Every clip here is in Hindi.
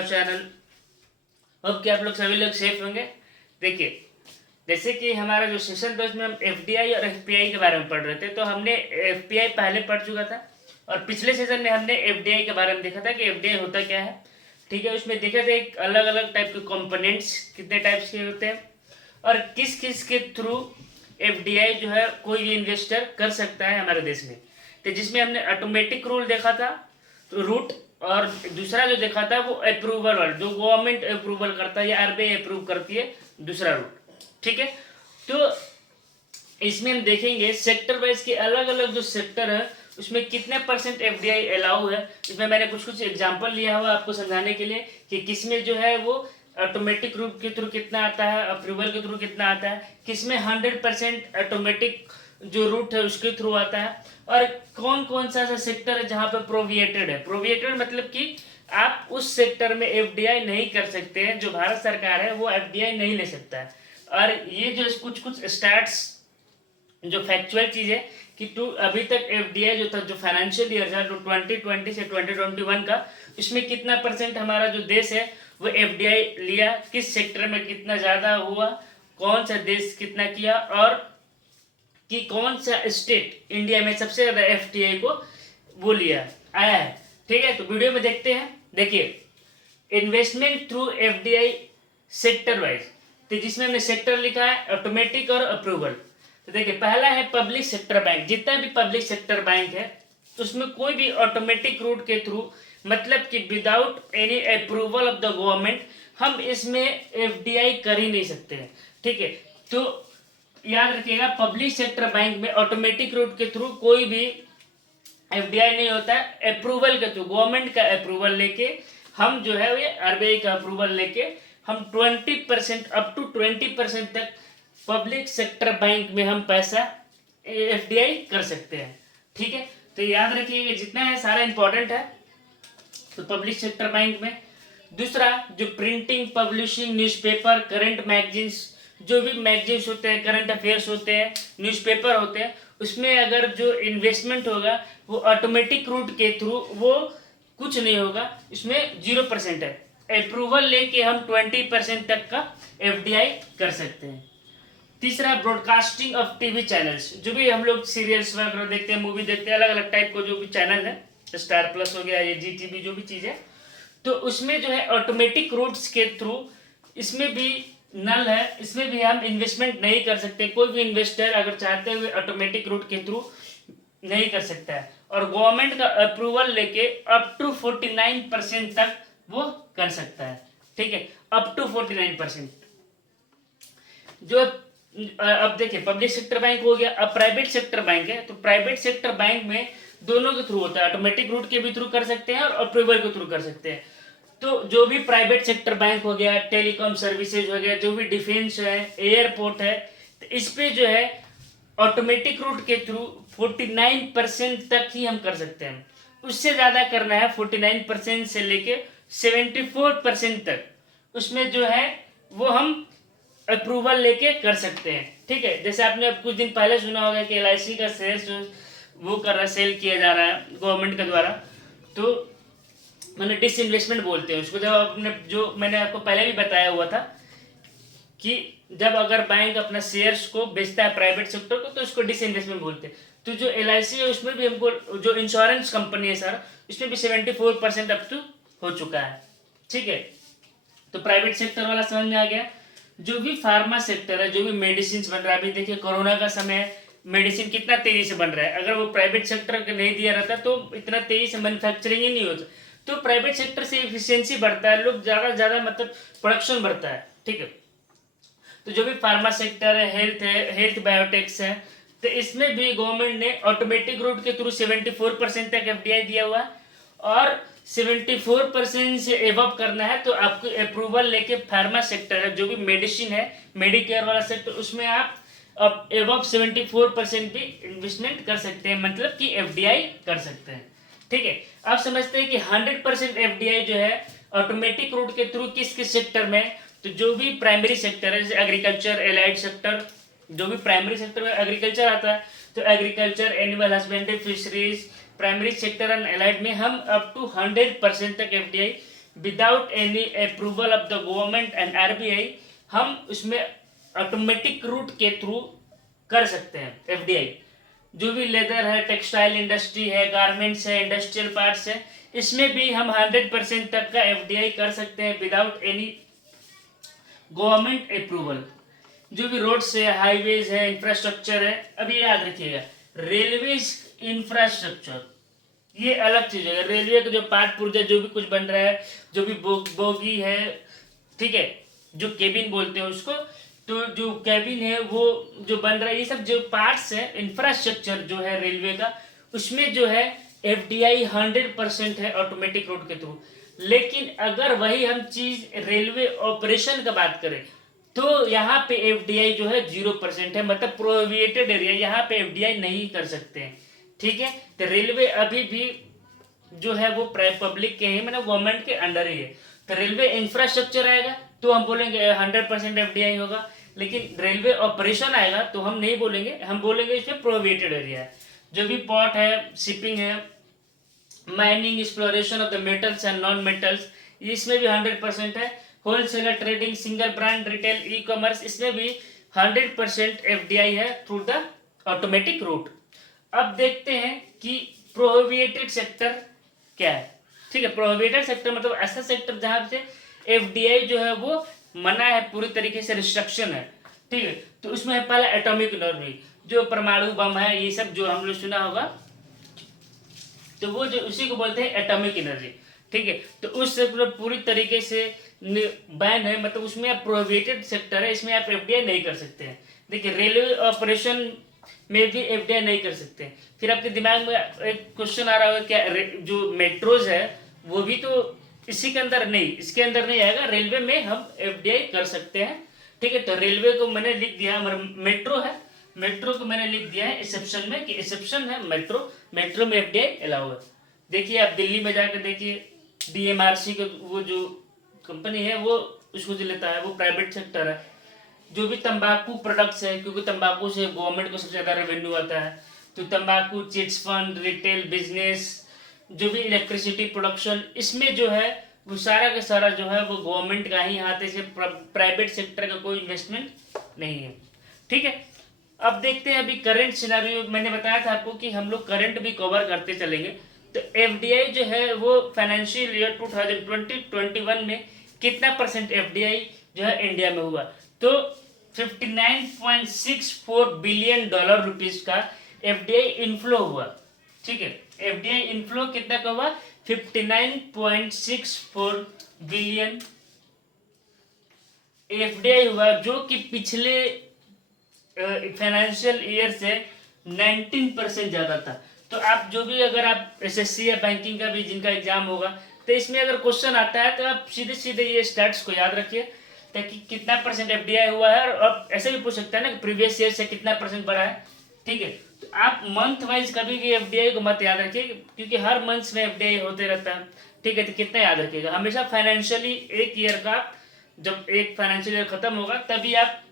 Our channel. होप कि आप लोग सभी लोग सेफ होंगे। देखिए, जैसे कि हमारा जो सेशन था उसमें हम एफडीआई और एफपीआई के बारे में पढ़ रहे थे, तो हमने एफपीआई पहले पढ़ चुका था और पिछले सेशन में हमने एफडीआई के बारे में देखा था कि एफडीआई होता क्या है। ठीक है, उसमें देखा था एक अलग अलग टाइप के कंपोनेंट्स कितने टाइप्स के होते हैं और किस किस के थ्रू एफडीआई जो है कोई भी इन्वेस्टर कर सकता है हमारे देश में। तो जिसमें हमने ऑटोमेटिक रूल देखा था, तो रूट, और दूसरा जो देखा था वो अप्रूवल वाला, जो गवर्नमेंट अप्रूवल करता है या आरबीआई अप्रूव करती है, दूसरा रूट। ठीक है, तो इसमें हम देखेंगे सेक्टर वाइज के अलग अलग जो सेक्टर है उसमें कितने परसेंट एफडीआई अलाउ है। इसमें मैंने कुछ कुछ एग्जांपल लिया हुआ आपको समझाने के लिए कि किसमें जो है वो ऑटोमेटिक रूट के थ्रू कितना आता है, अप्रूवल के थ्रू कितना आता है, किसमें 100% ऑटोमेटिक जो रूट है उसके थ्रू आता है, और कौन कौन सा ऐसा सेक्टर है जहाँ पे प्रोविएटेड है। प्रोविएटेड मतलब कि आप उस सेक्टर में एफडीआई नहीं कर सकते हैं, जो भारत सरकार है वो एफडीआई नहीं ले सकता है। और ये जो कुछ कुछ स्टैट्स जो फैक्चुअल चीज़ है कि अभी तक एफडीआई जो था, जो फाइनेंशियल ईयर था 2020 से 2021 का, इसमें कितना परसेंट हमारा जो देश है वो एफडीआई लिया, किस सेक्टर में कितना ज़्यादा हुआ, कौन सा देश कितना किया, और कि कौन सा स्टेट इंडिया में सबसे ज़्यादा एफडीआई को वो लिया आया है। ठीक है, तो वीडियो में देखते हैं। देखिए, investment through FDI sector wise, तो जिसमें हमने सेक्टर लिखा है ऑटोमेटिक और अप्रूवल। तो देखिए, पहला है पब्लिक सेक्टर बैंक। जितना भी पब्लिक सेक्टर बैंक है उसमें कोई भी ऑटोमेटिक रूट के थ्रू, मतलब कि without any approval of the government, हम इसमें एफडीआई कर ही नहीं सकते हैं। ठीक है, तो याद रखिएगा, पब्लिक सेक्टर बैंक में ऑटोमेटिक रूट के थ्रू कोई भी एफडीआई नहीं होता है। अप्रूवल के थ्रू, गवर्नमेंट का अप्रूवल लेके हम जो है ये आरबीआई का अप्रूवल लेके हम 20% अप टू 20% तक पब्लिक सेक्टर बैंक में हम पैसा एफडीआई कर सकते हैं। ठीक है, तो याद रखिएगा, जितना है सारा इंपॉर्टेंट है। तो पब्लिक सेक्टर बैंक में दूसरा, जो printing, publishing, newspaper, current magazines, जो भी मैगजीन्स होते हैं, करंट अफेयर्स होते हैं, न्यूज़पेपर होते हैं, उसमें अगर जो इन्वेस्टमेंट होगा वो ऑटोमेटिक रूट के थ्रू, वो कुछ नहीं होगा, इसमें 0% है। अप्रूवल लेके हम 20% तक का एफडीआई कर सकते हैं। तीसरा, ब्रॉडकास्टिंग ऑफ टीवी चैनल्स, जो भी हम लोग सीरियल्स वगैरह देखते हैं, मूवी देखते हैं, अलग अलग टाइप को जो भी चैनल है, स्टार प्लस हो गया, ये जी टीवी, जो भी चीज़ है, तो उसमें जो है ऑटोमेटिक रूट्स के थ्रू, इसमें भी नल है, इसमें भी हम इन्वेस्टमेंट नहीं कर सकते। कोई भी इन्वेस्टर अगर चाहते हुए ऑटोमेटिक रूट के थ्रू नहीं कर सकता है, और गवर्नमेंट का अप्रूवल लेके अप टू 49% तक वो कर सकता है। ठीक है, अप टू 49%। जो अब देखिए, पब्लिक सेक्टर बैंक हो गया, अब प्राइवेट सेक्टर बैंक है। तो प्राइवेट सेक्टर बैंक में दोनों के थ्रू होता है, ऑटोमेटिक रूट के भी थ्रू कर सकते हैं और अप्रूवल के थ्रू कर सकते हैं। तो जो भी प्राइवेट सेक्टर बैंक हो गया, टेलीकॉम सर्विसेज हो गया, जो भी डिफेंस है, एयरपोर्ट है, तो इस पे जो है ऑटोमेटिक रूट के थ्रू 49% तक ही हम कर सकते हैं। उससे ज़्यादा करना है 49% से लेके 74% तक, उसमें जो है वो हम अप्रूवल लेके कर सकते हैं। ठीक है, जैसे आपने अब कुछ दिन पहले सुना होगा कि एलआईसी का शेयर वो कर रहा है, सेल किया जा रहा है गवर्नमेंट के द्वारा, तो मैंने डिसइन्वेस्टमेंट बोलते हैं उसको। जब आपने, जो मैंने आपको पहले भी बताया हुआ था कि जब अगर बैंक अपना शेयर्स को बेचता है प्राइवेट सेक्टर को, तो उसको डिसइन्वेस्टमेंट बोलते हैं। तो जो एलआईसी है उसमें भी हमको, जो इंश्योरेंस कंपनी है सर, इसमें भी 74% अप टू हो चुका है। ठीक है, तो प्राइवेट सेक्टर वाला समझ में आ गया। जो भी फार्मा सेक्टर है, जो भी मेडिसिन बन रहा है, अभी देखिए कोरोना का समय है, मेडिसिन कितना तेजी से बन रहा है। अगर वो प्राइवेट सेक्टर को नहीं दिया रहता तो इतना तेजी से मैन्युफैक्चरिंग ही नहीं होता। तो प्राइवेट सेक्टर से एफिशिएंसी बढ़ता है, लोग ज़्यादा से ज़्यादा मतलब प्रोडक्शन बढ़ता है। ठीक है, तो जो भी फार्मा सेक्टर है, हेल्थ बायोटेक्स है, तो इसमें भी गवर्नमेंट ने ऑटोमेटिक रूट के थ्रू 74% तक एफडीआई दिया हुआ है, और 74% से एबव करना है तो आपको अप्रूवल लेके फार्मा सेक्टर है, जो भी मेडिसिन है, मेडिकेयर वाला सेक्टर, उसमें आप अब एबव 74% भी इन्वेस्टमेंट कर सकते हैं, मतलब कि एफडीआई कर सकते हैं। ठीक है, आप समझते हैं कि 100% एफडीआई जो है ऑटोमेटिक रूट के थ्रू किस किस सेक्टर में, तो जो भी प्राइमरी सेक्टर है, जैसे एग्रीकल्चर, एलाइड सेक्टर, जो भी प्राइमरी सेक्टर में एग्रीकल्चर आता है, तो agriculture, animal husbandry, fisheries, primary sector and allied में हम अप टू 100% तक FDI without any approval of the government and RBI हम उसमें ऑटोमेटिक रूट के थ्रू कर सकते हैं एफडीआई। जो भी लेदर है, टेक्सटाइल इंडस्ट्री है, गारमेंट्स है, इंडस्ट्रियल पार्ट्स है, इसमें भी हम 100% तक का एफडीआई कर सकते हैं विदाउट एनी गवर्नमेंट अप्रूवल। जो भी रोड्स है, हाईवेज है, इंफ्रास्ट्रक्चर है, अब ये याद रखिएगा रेलवेज इंफ्रास्ट्रक्चर ये अलग चीज है। रेलवे का जो पार्ट पुर्जा जो भी कुछ बन रहा है, जो भी बोगी है, ठीक है, जो केबिन बोलते हैं उसको, तो जो केबिन है वो जो बन रहा है, ये सब जो पार्ट्स है, इंफ्रास्ट्रक्चर जो है रेलवे का, उसमें जो है एफडीआई 100% है ऑटोमेटिक रूट के थ्रू। लेकिन अगर वही हम चीज रेलवे ऑपरेशन का बात करें तो यहाँ पे एफडीआई जो है 0% है, मतलब प्रोहिबिटेड एरिया, यहाँ पे एफडीआई नहीं कर सकते हैं। ठीक है, तो रेलवे अभी भी जो है वो पब्लिक के ही, मतलब गवर्नमेंट के अंडर ही है। तो रेलवे इंफ्रास्ट्रक्चर आएगा तो हम बोलेंगे 100% एफडीआई होगा, लेकिन रेलवे ऑपरेशन आएगा तो हम नहीं बोलेंगे, हम बोलेंगे इसमें प्रोहिबिटेड एरिया है। जो भी पोर्ट है, शिपिंग है, mining, exploration of the metals and non metals, इसमें भी 100% है। Wholesaler trading, single brand retail, e commerce, इसमें भी 100% एफडीआई है थ्रू द ऑटोमेटिक रूट। अब देखते हैं कि प्रोहिबिटेड सेक्टर क्या है। ठीक है, प्रोहिबिटेड सेक्टर मतलब ऐसा सेक्टर जहां से एफडीआई जो है वो मना है, पूरी तरीके से रिस्ट्रिक्शन है। ठीक है, तो उसमें है पहला एटॉमिक एनर्जी, जो परमाणु बम है, ये सब जो हम लोग सुना होगा, तो वो जो उसी को बोलते हैं एटॉमिक एनर्जी। ठीक है, तो उस सेक्टर पूरी तरीके से बैन है, मतलब उसमें आप प्रोहिबिटेड सेक्टर है, इसमें आप एफडीआई नहीं कर सकते हैं। देखिए रेलवे ऑपरेशन में भी एफडीआई नहीं कर सकते हैं। फिर आपके दिमाग में एक क्वेश्चन आ रहा होगा क्या जो मेट्रोज है वो भी तो इसी के अंदर नहीं, इसके अंदर नहीं आएगा, रेलवे में हम एफडीआई कर सकते हैं। ठीक है, तो रेलवे को मैंने लिख दिया, मेट्रो है, मेट्रो को मैंने लिख दिया है एक्सेप्शन में कि एक्सेप्शन है मेट्रो में एफडीआई अलाउ है। देखिए आप दिल्ली में जाकर देखिए डीएमआरसी का वो जो कंपनी है वो उसको जो लेता है वो प्राइवेट सेक्टर है। जो भी तंबाकू प्रोडक्ट्स है, क्योंकि तंबाकू से गवर्नमेंट को सबसे ज़्यादा रेवेन्यू आता है, तो तंबाकू, चिट्स फंड, रिटेल बिजनेस, जो भी इलेक्ट्रिसिटी प्रोडक्शन, इसमें जो है वो सारा का सारा जो है वो गवर्नमेंट का ही हाथ है, से प्राइवेट सेक्टर का कोई इन्वेस्टमेंट नहीं है। ठीक है, अब देखते हैं अभी करंट सिनेरियो। मैंने बताया था आपको कि हम लोग करंट भी कवर करते चलेंगे। तो एफडीआई जो है वो फाइनेंशियल ईयर 2020-21 में कितना % एफडीआई जो है इंडिया में हुआ, तो $59.64 बिलियन रुपीस का एफडीआई इनफ्लो हुआ। ठीक है, एफडीआई इनफ्लो कितना का हुआ, 59.64 बिलियन एफडीआई हुआ, जो कि पिछले फाइनेंशियल ईयर से 19% ज्यादा था। तो आप जो भी अगर आप एसएससी या बैंकिंग का भी जिनका एग्जाम होगा तो इसमें अगर क्वेश्चन आता है तो आप सीधे सीधे ये स्टैट्स को याद रखिए, ताकि कितना % एफडीआई हुआ है, और अब ऐसे भी पूछ सकता है ना कि प्रीवियस ईयर से कितना % बढ़ा है। ठीक है, तो आप मंथ वाइज कभी भी एफडीआई को मत याद रखिए, क्योंकि हर मंथ में एफडीआई होते रहता है। ठीक है, तो कितना याद रखिएगा, हमेशा फाइनेंशियली एक ईयर का, जब एक फाइनेंशियल ईयर खत्म होगा तभी आप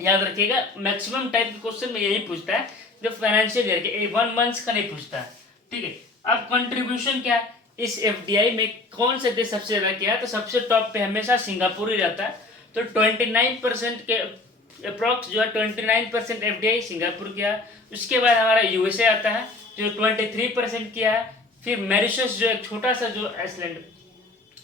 याद रखिएगा। मैक्सिमम टाइप के क्वेश्चन में यही पूछता है, जो फाइनेंशियल ईयर के 1 मंथ का नहीं पूछता है। ठीक है, अब कंट्रीब्यूशन क्या है इस एफडीआई में, कौन से देश सबसे ज्यादा किया है, तो सबसे टॉप पे हमेशा सिंगापुर ही रहता है। तो 29% के अप्रॉक्स जो है 29% एफडीआई सिंगापुर किया। उसके बाद हमारा यूएसए आता है जो 23% किया है। फिर मॉरिशस जो एक छोटा सा जो आइसलैंड,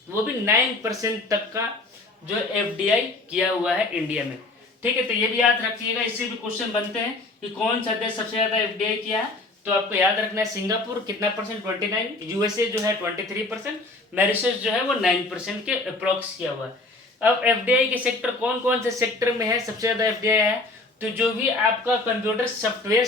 वो भी 9% तक का जो एफडीआई किया हुआ है इंडिया में। ठीक है, तो ये भी याद रखिएगा, इससे भी क्वेश्चन बनते हैं कि कौन सा देश सबसे ज्यादा एफडीआई किया है। तो आपको याद रखना है सिंगापुर कितना %, 29, यूएसए जो है 23%, मॉरिशस जो है वो 9% के अप्रॉक्स किया हुआ है। अब एफडीआई के सेक्टर कौन कौन से सेक्टर में है सबसे ज्यादा एफडीआई है, तो जो भी आपका कंप्यूटर सॉफ्टवेयर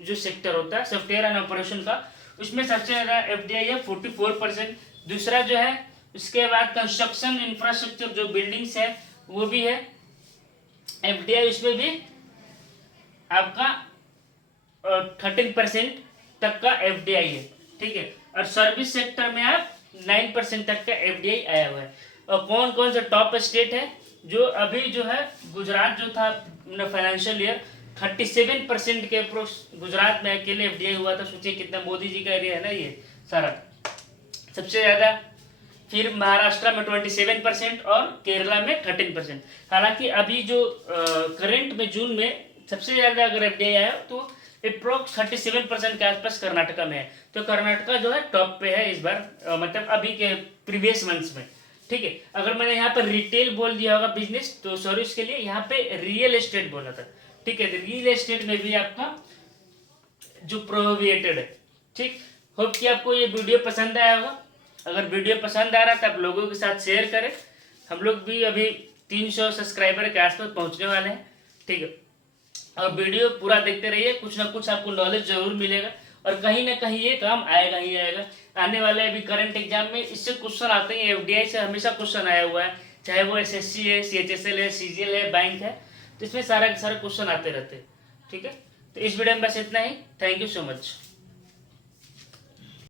जो सेक्टर होता है, सॉफ्टवेयर एंड ऑपरेशन का, उसमें सबसे ज्यादा एफडीआई है 44%। दूसरा जो है, उसके बाद कंस्ट्रक्शन इंफ्रास्ट्रक्चर जो बिल्डिंग्स है वो भी है एफडीआई, उसमें भी आपका 13% तक का एफडीआई है। ठीक है, और सर्विस सेक्टर में आप 9% तक का एफडीआई आया हुआ है। और कौन कौन से टॉप स्टेट है, जो अभी जो है गुजरात जो था फाइनेंशियल ईयर 37% के अप्रोक्स गुजरात में अकेले एफडीआई हुआ था। सोचिए कितना, मोदी जी का एरिया है ना ये सारा, सबसे ज्यादा फिर महाराष्ट्र में 27% और केरला में 13%। हालांकि अभी जो करंट में जून में सबसे ज़्यादा अगर एफडीआई आया तो अप्रोक्स 37% के आसपास कर्नाटका में है। तो कर्नाटका जो है टॉप पे है इस बार, मतलब अभी के प्रीवियस मंथ्स में। ठीक है, अगर मैंने यहाँ पर रिटेल बोल दिया होगा बिजनेस तो सॉरी उसके लिए, यहाँ पे रियल एस्टेट बोला था। ठीक है, तो रियल एस्टेट में भी आपका जो प्रोहिबिटेड है। ठीक, होप कि आपको ये वीडियो पसंद आया होगा। अगर वीडियो पसंद आ रहा है तो आप लोगों के साथ शेयर करें। हम लोग भी अभी 300 सब्सक्राइबर के आसपास पहुंचने वाले हैं। ठीक है, और वीडियो पूरा देखते रहिए, कुछ ना कुछ आपको नॉलेज जरूर मिलेगा और कहीं ना कहीं ये काम आएगा ही आएगा। आने वाले अभी करंट एग्जाम में इससे क्वेश्चन आते हैं, एफडीआई से हमेशा क्वेश्चन आया हुआ है, चाहे वो एसएससी है, सीएचएसएल है, सीजीएल है, बैंक है, तो इसमें सारा क्वेश्चन आते रहते हैं। ठीक है, तो इस वीडियो में बस इतना ही। Thank you so much.